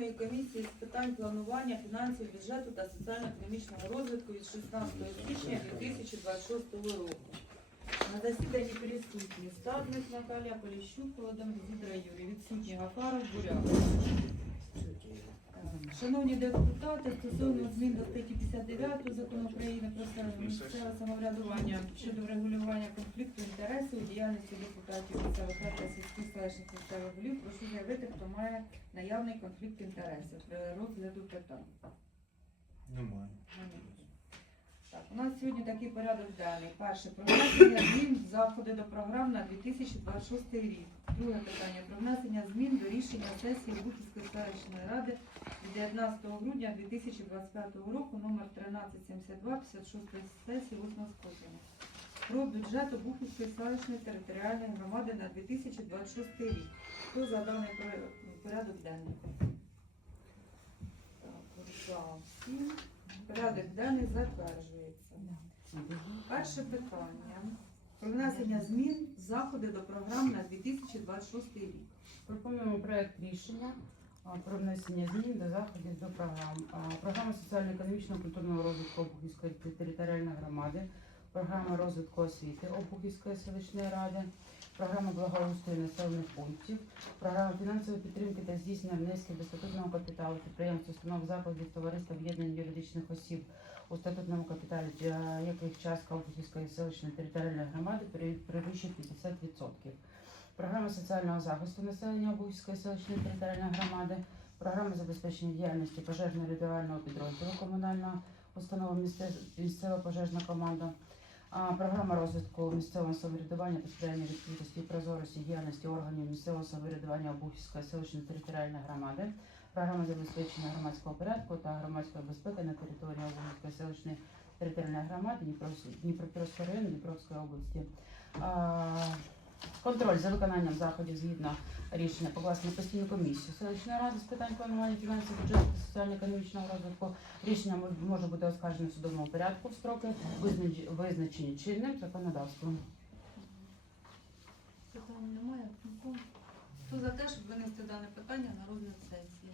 постійної комісії з питань планування фінансів, бюджету та соціально-економічного розвитку від 16 січня 2026 року. На засіданні присутні Стадник Наталія Поліщук, Володимир Зідра Юрій, відсутні Гафаров, Буряк. Шановні депутати, стосовно змін до статті 59 закону України про місцеве самоврядування щодо врегулювання конфлікту інтересів у діяльності депутатів місцевих рад та сільських селищних місцевих голів, прошу заявити, хто має наявний конфлікт інтересів при розгляду питань. Немає. Так, у нас сьогодні такий порядок денний. Перше, про внесення змін заходи до програм на 2026 рік. Друге питання про внесення змін до рішення сесії Бухівської селищної ради від 19 грудня 2025 року номер 1372 56 сесії 8 скликання про бюджет Обухівської селищної територіальної громади на 2026 рік. Хто за даний порядок денний? Так, за всі. Порядок денний затверджується. Перше питання. Про внесення змін заходи до програм на 2026 рік. Пропонуємо проект рішення про внесення змін до заходів до програм. Програма соціально-економічного культурного розвитку Обухівської територіальної громади, програма розвитку освіти Обухівської селищної ради, програма благоустрою населених пунктів, програма фінансової підтримки та здійснення внесків до статутного капіталу підприємств, установ закладів, товариств, об'єднань юридичних осіб у статутному капіталі, для яких частка Обухівської селищної територіальної громади пере- перевищує 50%. Програма соціального захисту населення Обухівської селищної територіальної громади, програма забезпечення діяльності пожежно-рятувального підрозділу комунального установа місцева пожежна команда, програма розвитку місцевого самоврядування та сприяння відкритості і прозорості діяльності органів місцевого самоврядування Обухівської селищної територіальної громади, програма забезпечення громадського порядку та громадської безпеки на території Обухівської селищної територіальної громади Дніпро- Дніпропетровського району Дніпровської області. Контроль за виконанням заходів згідно рішення покласти на постійну комісію селищної ради з питань планування фінансів, бюджету та соціально-економічного розвитку. Рішення може бути оскаржено в судовому порядку в строки, визнач- визначені чинним законодавством. Питань немає. Хто за те, щоб винести дане питання на розгляд сесії?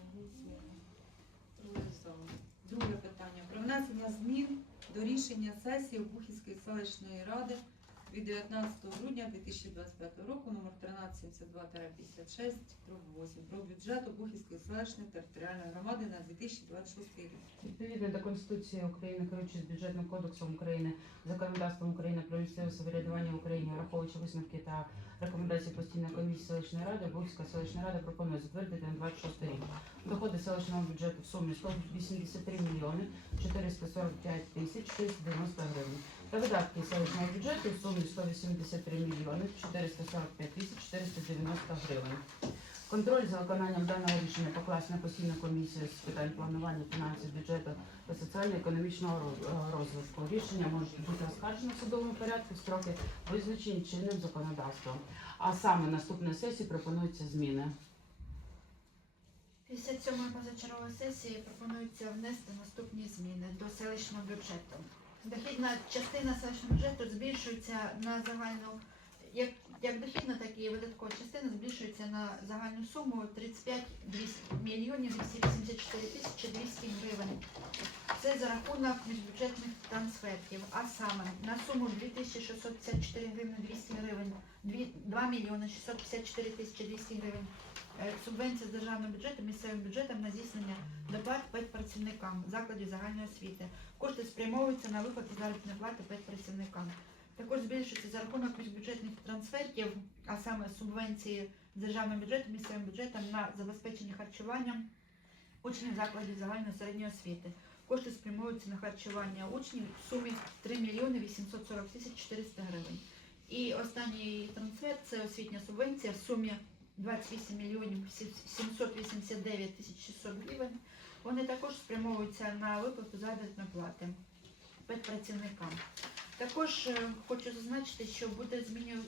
Друге питання. Про внесення змін до рішення сесії Обухівської селищної ради від 19 грудня 2025 року номер 1372-56 8 про бюджет Обухівської селищної територіальної громади на 2026 рік. Відповідно до Конституції України, керуючись бюджетним кодексом України, законодавством України про місцеве самоврядування в Україні, враховуючи висновки та рекомендації постійної комісії селищної ради, Бухівська селищна рада пропонує затвердити на 26 рік. Доходи селищного бюджету в сумі 183 мільйони 445 тисяч 490 гривень. Видатки селищного бюджету в сумі 183 мільйони 445 тисяч 490 гривень. Контроль за виконанням даного рішення покласти на постійну комісію з питань планування фінансів, бюджету та соціально-економічного е, розвитку. Рішення може бути оскаржено в судовому порядку строки визначені чинним законодавством. А саме наступної сесії пропонуються зміни. 57-ї позачергової сесії пропонується внести наступні зміни до селищного бюджету. Дохідна частина селищного бюджету збільшується на загальну, як, як дохідна, так і видаткова частина збільшується на загальну суму 35 мільйонів 284 тисячі 200 гривень. Це за рахунок міжбюджетних трансфертів, а саме на суму 2654 гривні 200 гривень, 2 мільйони 654 тисячі 200 гривень Субвенція з державного бюджету місцевим бюджетом на здійснення доплат педпрацівникам закладів загальної освіти. Кошти спрямовуються на виплату заробітної плати педпрацівникам. Також збільшується за рахунок міжбюджетних трансфертів, а саме субвенції з державного бюджету місцевим бюджетом на забезпечення харчуванням учнів закладів загальної середньої освіти. Кошти спрямовуються на харчування учнів в сумі 3 мільйони 840 тисяч 400 гривень. І останній трансфер це освітня субвенція в сумі 28 мільйонів 789 тисяч 600 гривень. Вони також спрямовуються на виплату заробітної плати педпрацівникам. Також е, хочу зазначити, що буде зміню-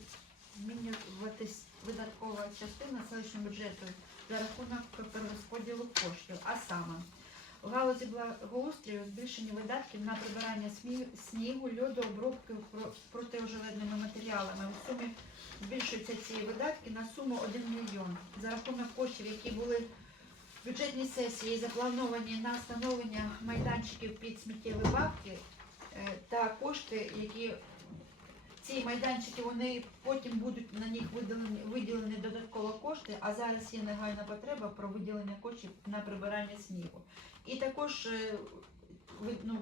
змінюватись видаткова частина селищного бюджету за рахунок перерозподілу коштів, а саме в галузі благоустрою збільшені видатків на прибирання снігу, льоду, обробки про- протиожеледними матеріалами. У сумі збільшуються ці видатки на суму 1 мільйон. За рахунок коштів, які були в бюджетній сесії заплановані на встановлення майданчиків під сміттєві бабки та кошти, які ці майданчики вони потім будуть на них виділені, виділені додатково кошти, а зараз є негайна потреба про виділення коштів на прибирання снігу. І також е, ну,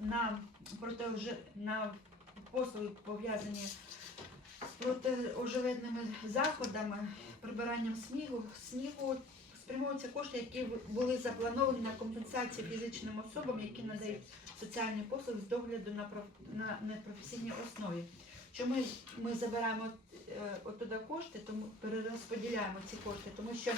на на послуги пов'язані з протиожеледними заходами, прибиранням снігу, снігу спрямовуються кошти, які були заплановані на компенсацію фізичним особам, які надають соціальні послуги з догляду на, проф- на непрофесійній основі. Що ми, ми забираємо е, оттуда кошти, тому перерозподіляємо ці кошти, тому що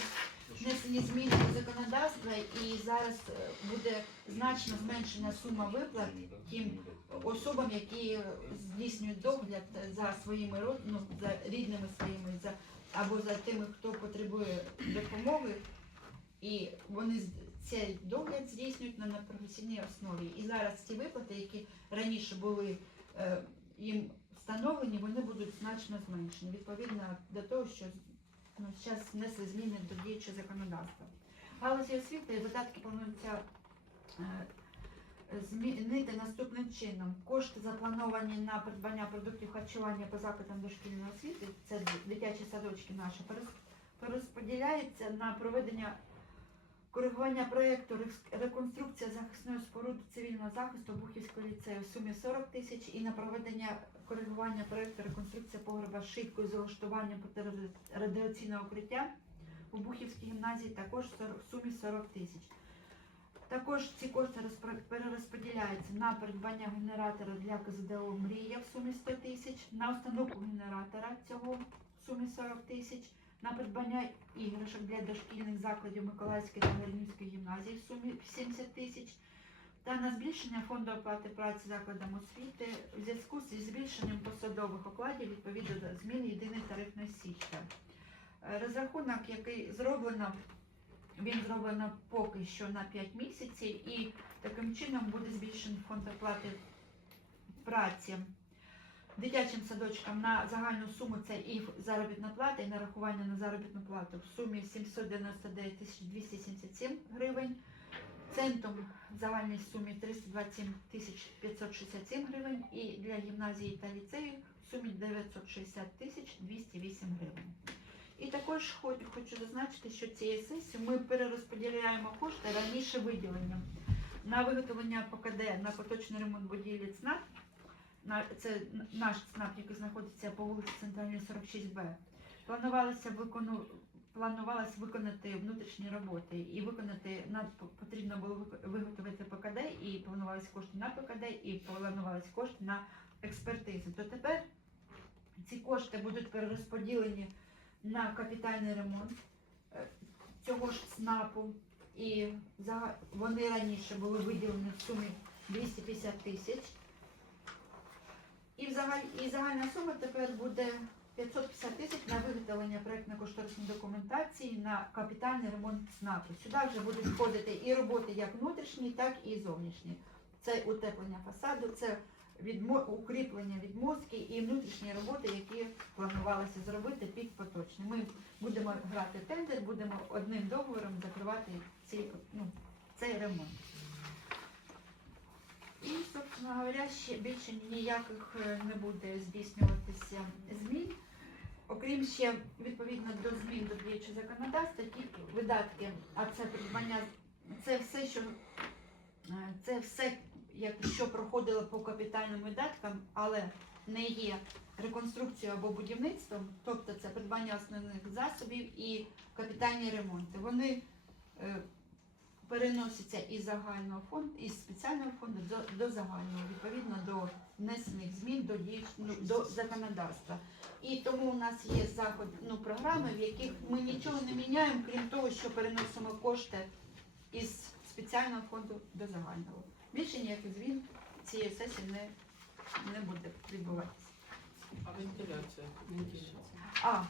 внесені зміни до законодавства і зараз е, буде значно зменшена сума виплат тим особам, які е, здійснюють догляд за своїми ну, за рідними своїми, за або за тими, хто потребує допомоги, і вони цей догляд здійснюють на непрофесійній основі. І зараз ці виплати, які раніше були е, їм встановлені, вони будуть значно зменшені. Відповідно до того, що ну, зараз внесли зміни до діючого законодавства. Галузі освіти видатки плануються е, змінити наступним чином. Кошти заплановані на придбання продуктів харчування по запитам дошкільної освіти, це дитячі садочки наші, перерозподіляється на проведення коригування проєкту реконструкція захисної споруди цивільного захисту Бухівського ліцею в сумі 40 тисяч і на проведення коригування проєкту реконструкція погреба з шийкою з влаштуванням радіаційного укриття у Бухівській гімназії також в сумі 40 тисяч. Також ці кошти перерозподіляються на придбання генератора для КЗДО Мрія в сумі 100 тисяч, на установку генератора цього в сумі 40 тисяч, на придбання іграшок для дошкільних закладів Миколаївської та Гернівської гімназії в сумі 70 тисяч, та на збільшення фонду оплати праці закладам освіти в зв'язку зі збільшенням посадових окладів відповідно до змін єдиної тарифної січки. Е, Розрахунок, який зроблено, він зроблено поки що на 5 місяців, і таким чином буде збільшений фонд оплати праці дитячим садочкам на загальну суму це і заробітна плата, і нарахування на заробітну плату в сумі 799 тисяч 277 гривень. Центром в загальній сумі 327 тисяч 567 гривень і для гімназії та ліцею в сумі 960 тисяч 208 гривень. І також хочу зазначити, що цією сесією ми перерозподіляємо кошти раніше виділенням на виготовлення ПКД на поточний ремонт будівлі ЦНАП. Це наш ЦНАП, який знаходиться по вулиці Центральній 46Б. Планувалося викону планувалось виконати внутрішні роботи і виконати нам потрібно було виготовити ПКД і планувалися кошти на ПКД, і планувалися кошти на експертизи. То тепер ці кошти будуть перерозподілені на капітальний ремонт е, цього ж СНАПу. І вони раніше були виділені в сумі 250 тисяч. І, взагалі, і загальна сума тепер буде 550 тисяч на виготовлення проєктно-кошторисної документації на капітальний ремонт СНАПу. Сюди вже будуть входити і роботи як внутрішні, так і зовнішні. Це утеплення фасаду, це відмо... укріплення відмостки і внутрішні роботи, які планувалося зробити під поточний. Ми будемо грати тендер, будемо одним договором закривати ці, ну, цей ремонт. І, собственно говоря, ще більше ніяких е, не буде здійснюватися змін. Окрім ще відповідно до змін до діючого законодавства, ті видатки, а це придбання, це все, що е, це все, як що проходило по капітальним видаткам, але не є реконструкцією або будівництвом, тобто це придбання основних засобів і капітальні ремонти. Вони переносяться із загального фонду, із спеціального фонду до, до загального, відповідно до внесених змін до дій- ну, до законодавства. І тому у нас є заход, ну, програми, в яких ми нічого не міняємо, крім того, що переносимо кошти із спеціального фонду до загального. Більше ніяких змін цієї сесії не, не буде відбуватися. А вентиляція? А,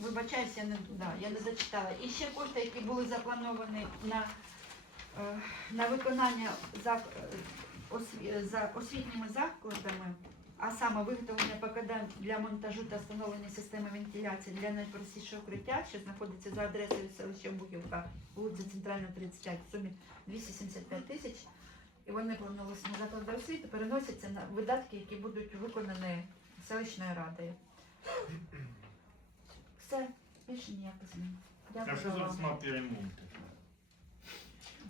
вибачаюсь, я не да, я не зачитала. І ще кошти, які були заплановані на, на виконання е, осві- за освітніми закладами, а саме виготовлення покидань для монтажу та встановлення системи вентиляції для найпростішого укриття, що знаходиться за адресою селища Бухівка, вулиця Центральна, 35, в сумі 275 тисяч. І вони планувалися на заклади освіти, переносяться на видатки, які будуть виконані селищною радою. Все, більше ніяких змін. А що вам. зараз мапі ремонту?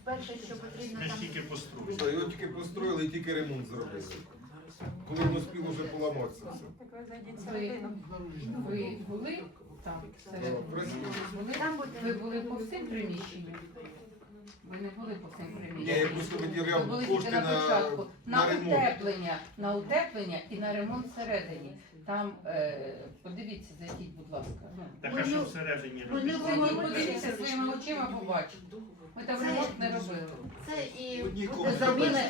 Перше, що потрібно там. тільки Що, построїли. його тільки построїли і тільки ремонт зробили. Коли він успів уже поламатися все. Ви, ви були там всередині? красиво. Були? Там буде Ви були по всім приміщенням? Ви не були по всім Ні, я приміщенням? просто Ви виділяв були кошти на на, початку. на На ремонт. утеплення, на утеплення і на ремонт всередині. Там, е, подивіться, зайдіть, будь ласка. Ну, Так що всередині робити? не Зайдіть, подивіться своїми очима, побачите. Ми там ремонт не робили. це і Одній буде. Зробили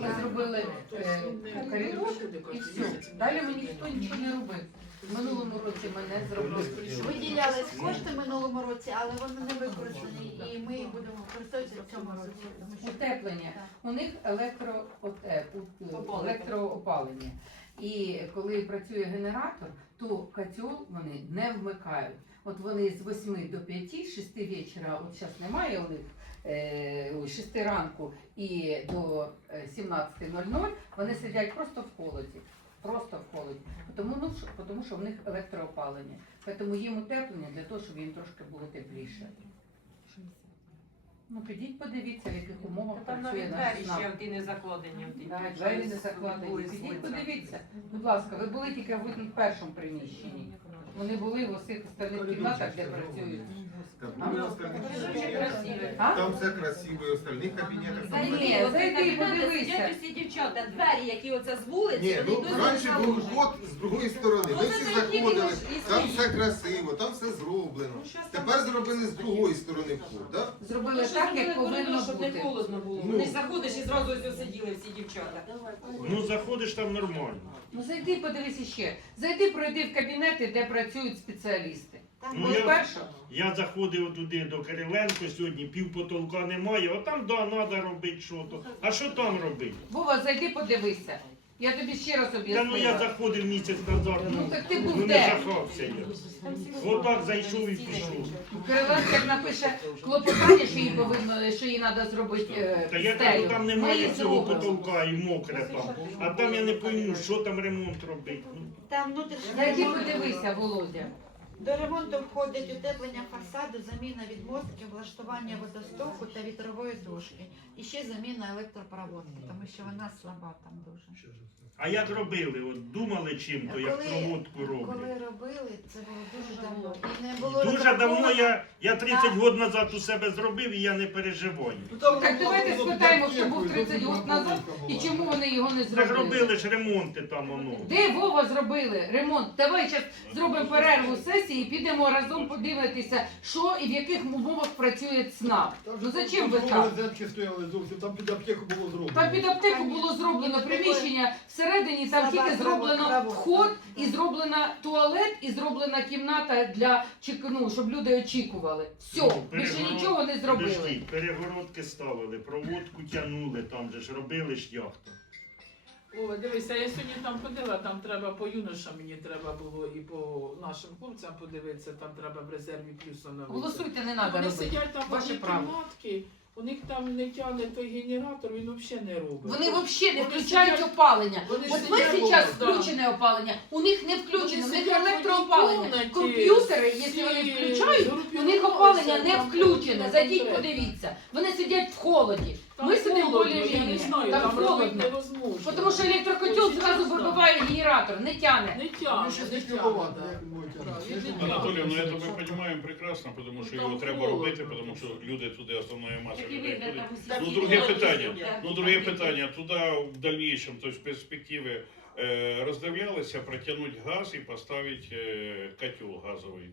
ми зробили е, коридор і все. Далі ми ніхто нічого не робив. В минулому році ми не зробили. Виділялись кошти минулому році, але вони не використані, і ми їх будемо використовувати в цьому році. Тому що Утеплення. У них електроопалення. І коли працює генератор, то котел вони не вмикають. От вони з 8 до 5, 6 вечора, от зараз немає у них е, 6 ранку і до е, 17.00, вони сидять просто в холоді. Просто в холоді. Тому, ну, тому що в них електроопалення. Тому їм утеплення для того, щоб їм трошки було тепліше. Ну підіть подивіться, в яких умовах Там працює навіть наш двері СНАП. ще ті не закладені. ті, двері що не закладені. Підіть подивіться. Будь ласка, ви були тільки в першому приміщенні. Вони були в усіх остальних кімнатах, де працюють. Остальних. Там все красиво, і в остальних кабінетах. Та там ні, все- зайди, подивися. Сидять дівчата, двері, які оце з вулиці, Ні, ну йдуть раніше був ложі. вход з другої сторони. Ну, Ми це всі такі заходили, ж і там все красиво, там все зроблено. Ну, щас Тепер зробили з другої сторони вход, так? Зробили так, як повинно щоб не бути. холодно було. Ну. Вони заходиш і зразу ось сиділи всі дівчата. Ну заходиш там нормально. Ну зайди, подивись іще. Зайди, пройди в кабінети, де працюють спеціалісти. Ну, я- Я заходив туди до Кириленко сьогодні, пів потолка немає, а там да, треба робити що то. А що там робити? Вова, зайди, подивися. Я тобі ще раз Та ну я заходив місяць назад, Ну ну, так ти був ну не де? жахався я. Отак зайшов і пішов. Кириленко як напише клопотання, що їй повинно, що їй треба зробити е, Та я стелю. кажу, там немає цього зробимо. потолка і мокре там. А там я не пойму, що там ремонт робити. Ну, Там внутрішній Зайди, ремонт. подивися, Володя. До ремонту входить утеплення фасаду, заміна відмостків, влаштування водостоку та вітрової дошки. І ще заміна електропроводки, тому що вона слаба там дуже. А як робили? От думали чим то, як Коли- проводку роблять. Коли робили, це було дуже давно. І не було Дуже давно я, я 30 років назад у себе зробив і я не переживаю. Так давайте спитаємо, хто був 30 років назад і чому вони його не Так зробили. робили ж ремонти там воно. Де Вова зробили ремонт? Давай зараз зробимо перерву сесії і підемо разом подивитися, що і в яких умовах працює ЦНАП. Ну зачем ви так? Розетки стояли зовсім, там під аптеку було зроблено. Там під аптеку було зроблено приміщення всередині, там тільки зроблено вход і зроблена туалет, і зроблена кімната для чек- ну, щоб люди очікували. Все, більше перегород- нічого не зробили. Подождіть, перегородки ставили, проводку тягнули, там же ж робили ж яхту. О, дивися, я сьогодні там ходила, там треба по юношам мені треба було і по нашим хлопцям подивитися, там треба в резерві плюс оновитися. Голосуйте, не треба Вони робити. сидять там в Ваше одній право. кімнатці, у них там не тягне той генератор, він взагалі не робить. Вони взагалі не Вони включають сидять- опалення. вони От ми сидять зараз да. включене опалення, у них не включене, у Вони них сидять в одній електроопалення. кімнаті, Комп'ютери, якщо вони включають, у них опалення не там включене. там Зайдіть, подивіться. Вони сидять в холоді. Там Ми сидимо холодно, я не более-менее. знаю, Там там робити холодно. невозможно. Тому що електрокотел Ось зразу вибиває генератор, не тяне. Не тягне, не. Анатолій, ну это мы понимаем прекрасно, потому що Ну, його там треба холодно. робити, тому що люди туди людей ходять. там усі Ну, друге питання. Ну, друге питання. Туди в дальнейшем, то есть в перспективі е, роздивлялися протягнути газ і поставити е, котел газовий,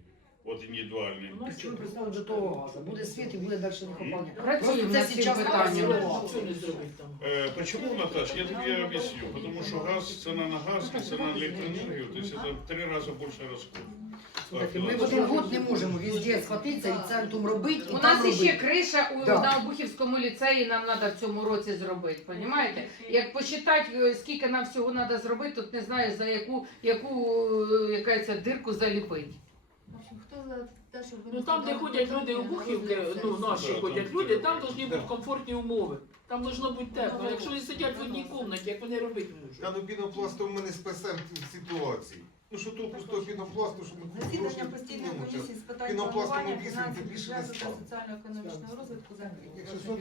от індивідуальний. У нас Причому приставили до того газу. Буде світ і буде далі не копання. Працюємо над цим питанням. Що не зробить там? Е, Почему, Наташ? Я тобі объясню. Потому що газ, цена на газ і цена на електроенергію, то есть это три рази більше розход. Слухайте, ми в один год не можемо везде схватитися і центром робити, і У там нас іще робити. криша у Да. ліцеї нам треба в цьому році зробити. Понімаєте? Як посчитати, е, скільки нам всього треба зробити, тут не знаєш за яку яку е, яка ця дирку заліпити. Хто за те, щоб Ну там, де ходять люди у Бухівки, ну наші Да, ходять там люди, там повинні бути комфортні умови. Там можна бути тепло. Якщо вони сидять в одній кімнаті, як вони робити можуть? Та ну пінопластом ми не спасемо в ситуації. Ну що толку з того пінопласту, що ми Засідання постійної комісії з питань Пінопластом планування фінансів, це більше не бюджету та соціально-економічного розвитку закрито. Якщо